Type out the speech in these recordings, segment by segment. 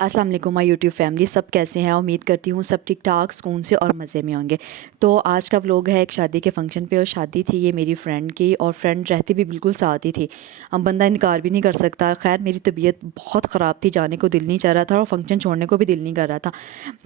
अस्सलाम वालेकुम my YouTube family, सब कैसे हैं। उम्मीद करती हूँ सब ठीक ठाक सुकून से और मज़े में होंगे। तो आज का व्लॉग है एक शादी के फंक्शन पे, और शादी थी ये मेरी फ्रेंड की, और फ्रेंड रहती भी बिल्कुल साथ ही थी। अब बंदा इनकार भी नहीं कर सकता। खैर मेरी तबीयत बहुत ख़राब थी, जाने को दिल नहीं चाह रहा था और फंक्शन छोड़ने को भी दिल नहीं कर रहा था,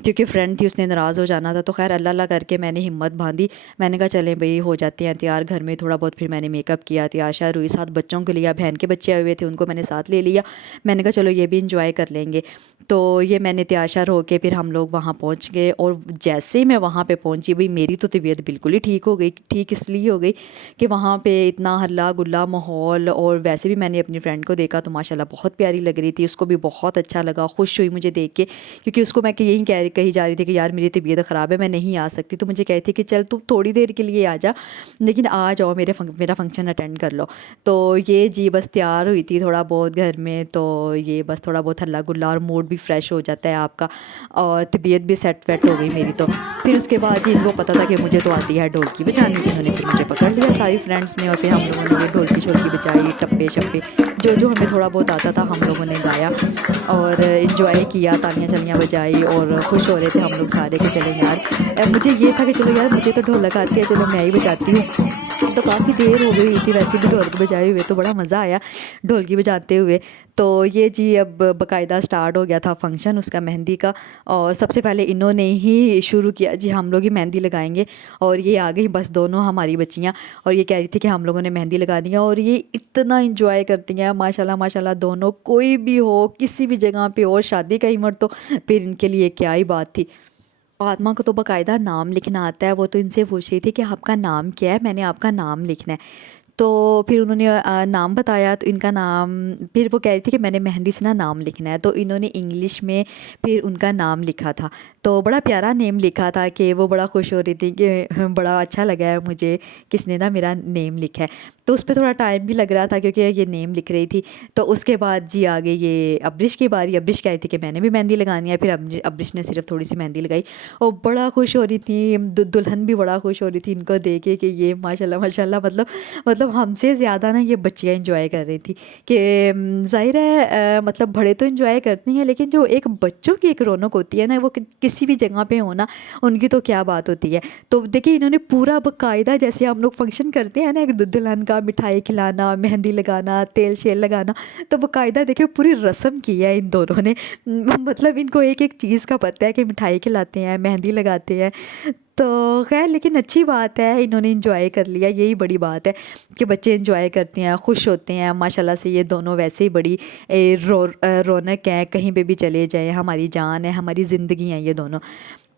क्योंकि फ्रेंड थी, उसने नाराज़ हो जाना था। तो खैर अल्लाह अल्लाह करके मैंने हिम्मत बांधी। मैंने कहा चलें भाई, हो जाते हैं तैयार घर में थोड़ा बहुत। फिर मैंने मेकअप किया, तैयार शायर हुई, साथ बच्चों के लिया, बहन के बच्चे आए हुए थे उनको मैंने साथ ले लिया। मैंने कहा चलो ये भी इंजॉय कर लेंगे। तो ये मैंने तैयार श्यार होके फिर हम लोग वहाँ पहुँच गए। और जैसे ही मैं वहाँ पे पहुँची, भाई मेरी तो तबीयत बिल्कुल ही ठीक हो गई। ठीक इसलिए हो गई कि वहाँ पे इतना हल्ला गुल्ला माहौल, और वैसे भी मैंने अपनी फ्रेंड को देखा तो माशाल्लाह बहुत प्यारी लग रही थी। उसको भी बहुत अच्छा लगा, खुश हुई मुझे देख के, क्योंकि उसको मैं यही कही जा रही थी कि यार मेरी तबीयत ख़राब है, मैं नहीं आ सकती। तो मुझे कही थी कि चल तू थोड़ी देर के लिए आ जा, लेकिन आ जाओ मेरा फंक्शन अटेंड कर लो। तो ये जी बस तैयार हुई थी थोड़ा बहुत घर में, तो ये बस थोड़ा बहुत हल्ला गुल्ला, और मूड भी फ्रेश हो जाता है आपका, और तबीयत भी सेट वेट हो गई मेरी। तो फिर उसके बाद जी इनको पता था कि मुझे तो आती है ढोलकी बजानी, इन्होंने फिर मुझे पकड़ लिया सारी फ्रेंड्स ने, और फिर हम लोगों ने ये ढोलकी शोलकी बजाई, टप्पे शप्पे जो जो हमें थोड़ा बहुत आता था हम लोगों ने गाया और इन्जॉय किया, तालियां चलियाँ बजाई, और खुश हो रहे थे हम लोग सारे कि चले यार। मुझे ये था कि चलो यार मुझे तो ढोलक आती है, चलो मैं ही बजाती हूँ। तो काफ़ी देर हो गई थी वैसे भी ढोलक बजाए हुए, तो बड़ा मज़ा आया ढोलकी बजाते हुए। तो ये जी अब बाकायदा स्टार्ट हो गया था फंक्शन उसका, मेहंदी का। और सबसे पहले इन्होंने ही शुरू किया, जी हम लोग ही मेहंदी लगाएंगे। और ये आ गई बस दोनों हमारी बच्चियाँ, और ये कह रही थी कि हम लोगों ने मेहंदी लगा दी है। और ये इतना इंजॉय करती हैं माशाल्लाह माशाल्लाह दोनों, कोई भी हो किसी भी जगह पे, और शादी का इवेंट तो फिर इनके लिए क्या ही बात थी। फातिमा को तो बाकायदा नाम लिखना आता है। वो तो इनसे पूछ रही थी कि आपका नाम क्या है, मैंने आपका नाम लिखना है। तो फिर उन्होंने नाम बताया, तो इनका नाम, फिर वो कह रही थी कि मैंने मेहंदी से ना नाम लिखना है, तो इन्होंने इंग्लिश में फिर उनका नाम लिखा था। तो बड़ा प्यारा नेम लिखा था कि वो बड़ा खुश हो रही थी कि बड़ा अच्छा लगा है मुझे, किसने ना मेरा नेम लिखा है। तो उस पर थोड़ा टाइम भी लग रहा था क्योंकि ये नेम लिख रही थी। तो उसके बाद जी आ गई ये अब्रिश की बारी। अब्रिश कह रही थी कि मैंने भी मेहंदी लगानी है। फिर अब्रिश ने सिर्फ थोड़ी सी मेहंदी लगाई, और बड़ा खुश हो रही थी। दुल्हन भी बड़ा खुश हो रही थी इनको देख के कि ये माशाल्लाह माशाल्लाह, मतलब हमसे ज़्यादा ना ये बच्चियाँ इंजॉय कर रही थी। कि ज़ाहिर है मतलब बड़े तो इंजॉय करती हैं, लेकिन जो एक बच्चों की एक रौनक होती है ना, वो किसी भी जगह पे हो ना, उनकी तो क्या बात होती है। तो देखिए इन्होंने पूरा बाकायदा, जैसे हम लोग फंक्शन करते हैं ना, एक दुल्हन का मिठाई खिलाना, मेहंदी लगाना, तेल शेल लगाना, तो बाकायदा देखिए पूरी रस्म की है इन दोनों ने। मतलब इनको एक एक चीज़ का पता है कि मिठाई खिलाते हैं, मेहंदी लगाते हैं। तो खैर लेकिन अच्छी बात है, इन्होंने इंजॉय कर लिया, यही बड़ी बात है कि बच्चे इंजॉय करते हैं, खुश होते हैं माशाल्लाह से। ये दोनों वैसे ही बड़ी रौनक है, कहीं पे भी चले जाए, हमारी जान है, हमारी ज़िंदगी है ये दोनों।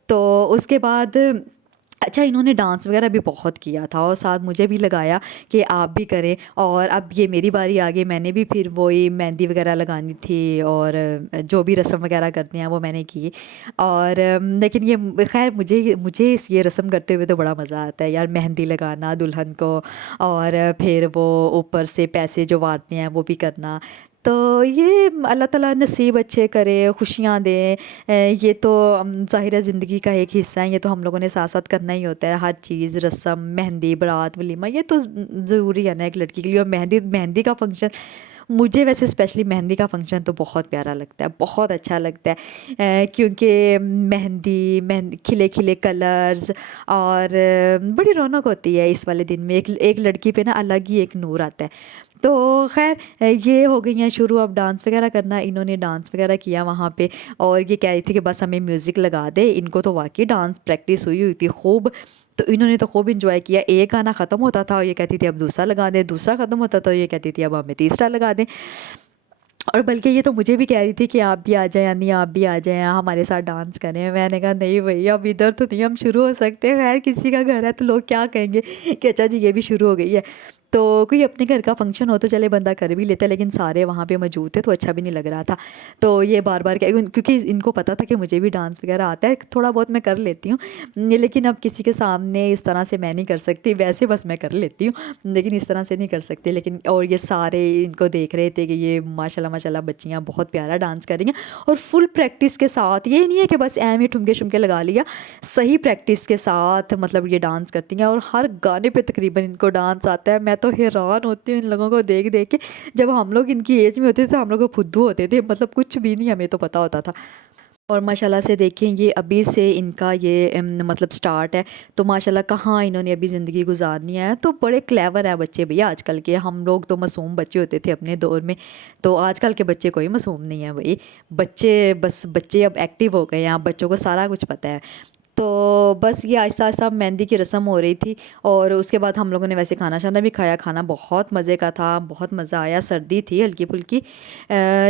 तो उसके बाद अच्छा, इन्होंने डांस वगैरह भी बहुत किया था, और साथ मुझे भी लगाया कि आप भी करें। और अब ये मेरी बारी आ गई, मैंने भी फिर वही मेहंदी वगैरह लगानी थी, और जो भी रस्म वगैरह करते हैं वो मैंने की। और लेकिन ये खैर मुझे मुझे ये रस्म करते हुए तो बड़ा मज़ा आता है यार, मेहंदी लगाना दुल्हन को, और फिर वो ऊपर से पैसे जो बांटते हैं वो भी करना। तो ये अल्लाह ताला नसीब अच्छे करे, खुशियाँ दे। ये तो ज़ाहिर है ज़िंदगी का एक हिस्सा है, ये तो हम लोगों ने साथ साथ करना ही होता है, हर चीज़ रस्म मेहंदी बारात वलीमा, ये तो ज़रूरी है ना एक लड़की के लिए। और मेहंदी मेहंदी का फंक्शन, मुझे वैसे स्पेशली मेहंदी का फंक्शन तो बहुत प्यारा लगता है, बहुत अच्छा लगता है। क्योंकि मेहंदी मेहंदी खिले खिले कलर्स, और बड़ी रौनक होती है इस वाले दिन में। एक एक लड़की पे ना अलग ही एक नूर आता है। तो खैर ये हो गई हैं शुरू अब डांस वगैरह करना। इन्होंने डांस वगैरह किया वहाँ पे, और ये कह रही थी कि बस हमें म्यूज़िक लगा दे। इनको तो वाकई डांस प्रैक्टिस हुई हुई थी खूब, तो इन्होंने तो खूब इंजॉय किया। एक गाना ख़त्म होता था और ये कहती थी अब दूसरा लगा दें, दूसरा ख़त्म होता था, ये कहती थी अब हमें तीसरा लगा दें। और बल्कि ये तो मुझे भी कह रही थी कि आप भी आ जाएं, यानी आप भी आ जाएं हमारे साथ डांस करें। मैंने कहा नहीं भैया, अब इधर तो नहीं हम शुरू हो सकते, खैर किसी का घर है तो लोग क्या कहेंगे कि अच्छा जी ये भी शुरू हो गई है। तो कोई अपने घर का फंक्शन हो तो चले बंदा कर भी लेता है, लेकिन सारे वहाँ पे मौजूद थे तो अच्छा भी नहीं लग रहा था। तो ये बार बार क्या, क्योंकि इनको पता था कि मुझे भी डांस वगैरह आता है, थोड़ा बहुत मैं कर लेती हूँ। लेकिन अब किसी के सामने इस तरह से मैं नहीं कर सकती, वैसे बस मैं कर लेती हूँ, लेकिन इस तरह से नहीं कर सकती। लेकिन और ये सारे इनको देख रहे थे कि ये माशाल्लाह माशाल्लाह बच्चियाँ बहुत प्यारा डांस कर रही हैं, और फुल प्रैक्टिस के साथ। ये नहीं है कि बस ऐम ही ठुमके शुमके लगा लिया, सही प्रैक्टिस के साथ मतलब ये डांस करती हैं, और हर गाने पे तकरीबन इनको डांस आता है। मैं तो हैरान होती हूँ इन लोगों को देख देख के। जब हम लोग इनकी एज में होते थे हम लोग फुद्दू होते थे, मतलब कुछ भी नहीं हमें तो पता होता था। और माशाल्लाह से देखें ये अभी से इनका ये मतलब स्टार्ट है, तो माशाल्लाह कहाँ इन्होंने अभी ज़िंदगी गुजारनी है। तो बड़े क्लेवर हैं बच्चे भैया आजकल के। हम लोग तो मासूम बच्चे होते थे अपने दौर में, तो आजकल के बच्चे कोई मासूम नहीं है भाई। बच्चे बस बच्चे अब एक्टिव हो गए हैं, अब बच्चों को सारा कुछ पता है। तो बस ये आहिस्ता आहिस्ता मेहंदी की रस्म हो रही थी, और उसके बाद हम लोगों ने वैसे खाना शाना भी खाया। खाना बहुत मज़े का था, बहुत मज़ा आया। सर्दी थी हल्की फुल्की,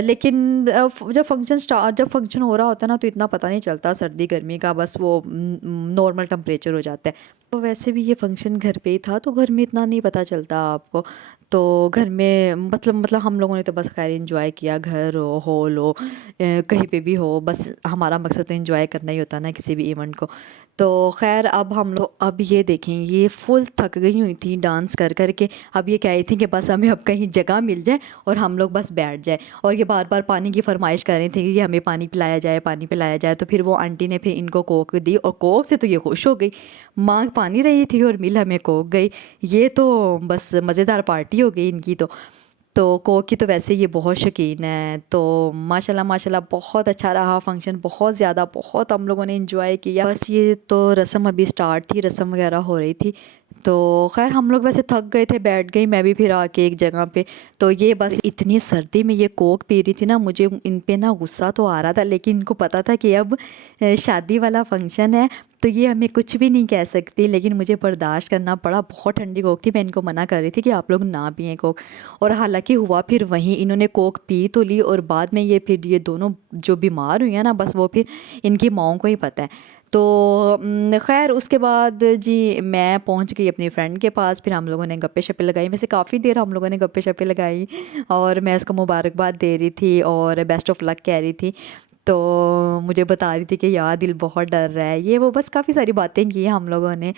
लेकिन जब फंक्शन हो रहा होता है ना तो इतना पता नहीं चलता सर्दी गर्मी का, बस वो नॉर्मल टेम्परेचर हो जाता है। तो वैसे भी ये फंक्शन घर पे ही था, तो घर में इतना नहीं पता चलता आपको। तो घर में मतलब हम लोगों ने तो बस खैर इंजॉय किया, घर हो हॉल हो कहीं पे भी हो, बस हमारा मकसद तो इंजॉय करना ही होता है ना किसी भी इवेंट को। तो खैर अब हम लोग अब ये देखें, ये फुल थक गई हुई थी डांस कर कर के। अब ये कह रही थी कि बस हमें अब कहीं जगह मिल जाए और हम लोग बस बैठ जाए, और ये बार बार पानी की फरमाइश कर रही थी कि हमें पानी पिलाया जाए, पानी पिलाया जाए। तो फिर वो आंटी ने फिर इनको कोक दी, और कोक से तो ये खुश हो गई। माँ पानी रही थी और मिल हमें कोक गई। ये तो बस मज़ेदार पार्टी हो गई इनकी। तो कोक की तो वैसे ये बहुत शौकीन है। तो माशाल्लाह माशाल्लाह बहुत अच्छा रहा फंक्शन, बहुत ज़्यादा, बहुत हम लोगों ने इंजॉय किया। बस ये तो रस्म अभी स्टार्ट थी, रस्म वगैरह हो रही थी। तो खैर हम लोग वैसे थक गए थे, बैठ गई मैं भी फिर आके एक जगह पे। तो ये बस इतनी सर्दी में ये कोक पी रही थी ना, मुझे इन पे ना गुस्सा तो आ रहा था, लेकिन इनको पता था कि अब शादी वाला फंक्शन है, तो ये हमें कुछ भी नहीं कह सकती। लेकिन मुझे बर्दाश्त करना पड़ा, बहुत ठंडी कोक थी। मैं इनको मना कर रही थी कि आप लोग ना पिएं कोक, और हालांकि हुआ फिर वहीं, इन्होंने कोक पी तो ली, और बाद में ये दोनों जो बीमार हुई हैं ना, बस वो फिर इनकी माओं को ही पता है। तो खैर उसके बाद जी मैं पहुंच गई अपनी फ्रेंड के पास। फिर हम लोगों ने गप्पे शप्पे लगाई, वैसे काफ़ी देर हम लोगों ने गप्पे शप्पे लगाई, और मैं उसको मुबारकबाद दे रही थी और बेस्ट ऑफ लक कह रही थी। तो मुझे बता रही थी कि यार दिल बहुत डर रहा है, ये वो, बस काफ़ी सारी बातें की हम लोगों ने।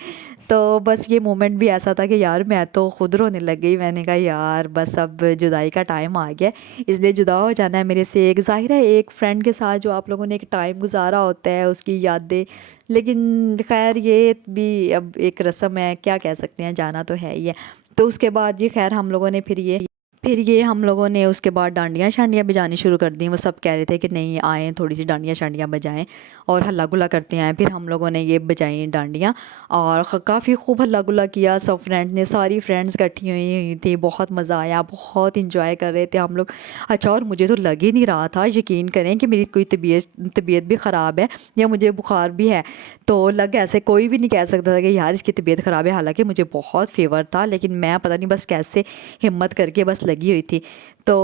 तो बस ये मोमेंट भी ऐसा था कि यार मैं तो खुद रोने लग गई। मैंने कहा यार बस अब जुदाई का टाइम आ गया, इसलिए जुदा हो जाना है मेरे से। एक ज़ाहिर है एक फ्रेंड के साथ जो आप लोगों ने एक टाइम गुजारा होता है, उसकी यादें। लेकिन खैर ये भी अब एक रस्म है, क्या कह सकते हैं, जाना तो है ही है। तो उसके बाद जी खैर हम लोगों ने फिर ये हम लोगों ने उसके बाद डांडियाँ शांडियाँ बजानी शुरू कर दी। वो सब कह रहे थे कि नहीं आएँ थोड़ी सी डांडियाँ शांडियाँ बजाएं और हल्ला गुल्ला करते हैं। फिर हम लोगों ने ये बजाई डांडियाँ, और काफ़ी खूब हल्ला गुल्ला किया। सब फ्रेंड्स ने, सारी फ्रेंड्स इकट्ठी हुई थी, बहुत मज़ा आया, बहुत इंजॉय कर रहे थे हम लोग। अच्छा, और मुझे तो लग ही नहीं रहा था, यकीन करें, कि मेरी कोई तबीयत भी ख़राब है या मुझे बुखार भी है। तो लग ऐसे कोई भी नहीं कह सकता था कि यार इसकी तबीयत ख़राब है, हालांकि मुझे बहुत फ़ीवर था, लेकिन मैं पता नहीं बस कैसे हिम्मत करके बस लगी हुई थी। तो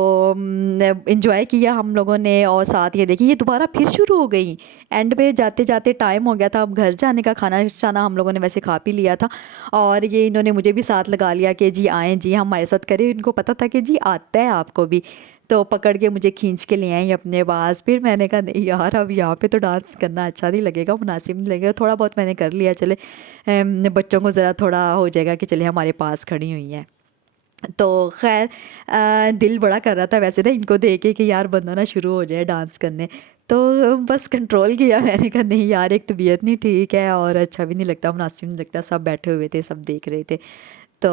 इन्जॉय किया हम लोगों ने, और साथ ये देखिए ये दोबारा फिर शुरू हो गई। एंड पे जाते जाते टाइम हो गया था अब घर जाने का। खाना शाना हम लोगों ने वैसे खा पी लिया था, और ये इन्होंने मुझे भी साथ लगा लिया कि जी आएँ जी हमारे साथ करें। इनको पता था कि जी आता है आपको भी, तो पकड़ के मुझे खींच के ले आई अपने पास। फिर मैंने कहा नहीं यार अब यहाँ पे तो डांस करना अच्छा नहीं लगेगा, मुनासिब नहीं लगेगा। थोड़ा बहुत मैंने कर लिया, चले बच्चों को ज़रा थोड़ा हो जाएगा कि चले हमारे पास खड़ी हुई हैं। तो खैर दिल बड़ा कर रहा था वैसे ना इनको देख के कि यार बंदा ना शुरू हो जाए डांस करने। तो बस कंट्रोल किया, मैंने कहा नहीं यार एक तबीयत नहीं ठीक है और अच्छा भी नहीं लगता, मुनासिब नहीं लगता। सब बैठे हुए थे, सब देख रहे थे। तो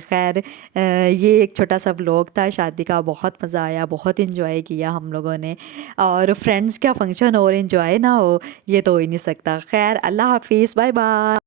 खैर ये एक छोटा सा व्लॉग था शादी का। बहुत मज़ा आया, बहुत इन्जॉय किया हम लोगों ने। और फ्रेंड्स का फंक्शन और इन्जॉय ना हो, ये तो हो ही नहीं सकता। खैर अल्लाह हाफिज़, बाय बाय।